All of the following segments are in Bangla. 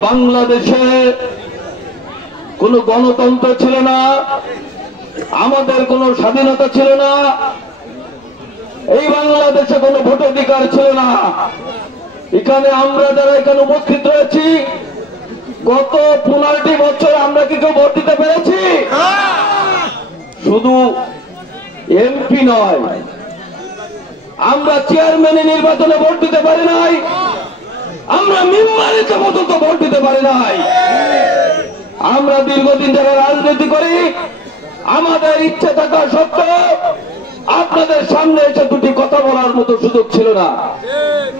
বাংলাদেশে কোনো গণতন্ত্র ছিল না, আমাদের কোনো স্বাধীনতা ছিল না, এই বাংলাদেশে কোনো ভোটাধিকার ছিল না। এখানে আমরা যারা এখানে উপস্থিত রয়েছি, গত 15টি বছর আমরা কি কেউ ভোট দিতে পেরেছি? শুধু এমপি নয়, আমরা চেয়ারম্যানের নির্বাচনে ভোট দিতে পারি নাই, আমরা মেম্বারিতে পর্যন্ত ভোট দিতে পারি নাই। আমরা দীর্ঘদিন যারা রাজনীতি করি, আমাদের ইচ্ছে থাকা সত্ত্বেও আপনাদের সামনে এসে দুটি কথা বলার মতো সুযোগ ছিল না।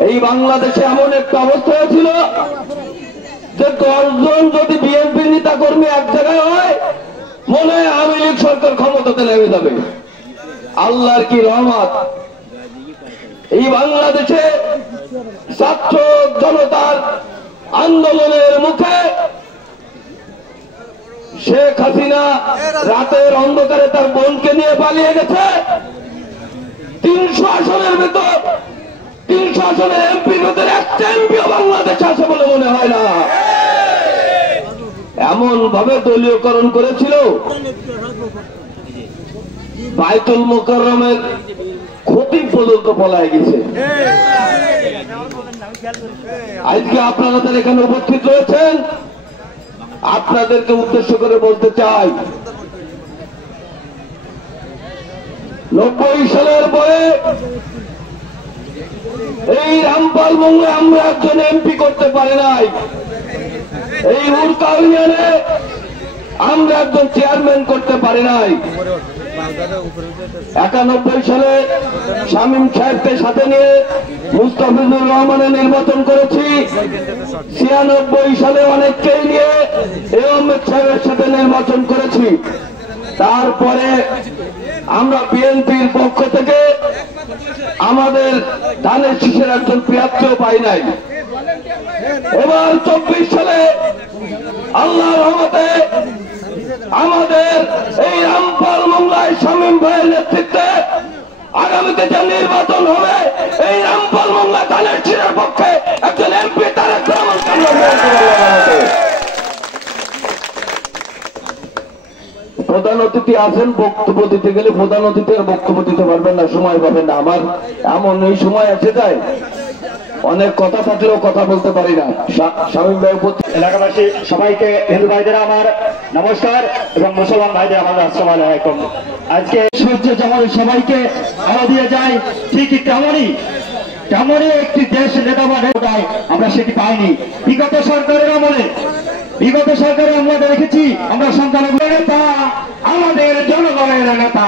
এই বাংলাদেশে এমন একটা অবস্থা ছিল যে 10 জন যদি বিএনপির নেতা কর্মী এক জায়গায় হয়, মনে হয় আওয়ামী লীগ সরকার ক্ষমতাতে নেমে যাবে। আল্লাহর কি রহমত, এই বাংলাদেশে ছাত্র জনতার আন্দোলনের মুখে শেখ হাসিনা রাতের অন্ধকারে তার বোনকে নিয়ে পালিয়ে গেছে। 300 আসনের ভেতর 300 আসনের এমপির ভেতরে একটা এমপিও বাংলাদেশে আসে বলে মনে হয় না। এমন ভাবে দলীয়করণ করেছিল, বাইতুল মোকাররমের খতিব পর্যন্ত পলায় গেছে। আজকে আপনারা তারা এখানে উপস্থিত রয়েছেন, আপনাদেরকে উদ্দেশ্য করে বলতে চাই, 90 সালের পরে এই রামপাল মঙ্গলে আমরা একজন এমপি করতে পারি নাই, এই উরকা ইউনিয়নে আমরা একজন চেয়ারম্যান করতে পারি নাই। 91 সালে শামীম সাহেবকে সাথে নিয়ে মুস্তাফিজুর রহমানের নির্বাচন করেছি। 96 সালে অনেককেই নিয়ে আহমেদ সাহেবের সাথে নির্বাচন করেছি। তারপরে আমরা বিএনপির পক্ষ থেকে আমাদের ধানের শীষের একজন প্রার্থীও পাই নাই। এবার 24 সালে আল্লাহর রহমতে আমাদের এই রামপাল মংলায় শামীম ভাইয়ের নেতৃত্বে আগামীতে যে নির্বাচন হবে, এই রামপাল মংলা ধানের শীষের পক্ষে একজন এমপি তারেক রহমান প্রধান অতিথি আছেন, বক্তব্য দিতে গেলে প্রধান অতিথি আর বক্তব্য দিতে পারবেন না, সময় পাবেন না। আমার এমন এই সময় এসে যায়, অনেক কথা থাকলেও কথা বলতে পারি না। শামীম ভাই, এলাকাবাসী সবাইকে, হিন্দু ভাইদের আমার নমস্কার এবং মুসলমান ভাইদের আমার আসসালামু আলাইকুম। আজকে সূর্য যেমন সবাইকে আলো দিয়ে যায়, ঠিক তেমনই একটি দেশ নেতা বা নেতায় আমরা সেটি পাইনি। বিগত সরকারের আমলে আমরা দেখেছি আমরা সংখ্যালঘু নেতা, আমাদের জনগণের নেতা।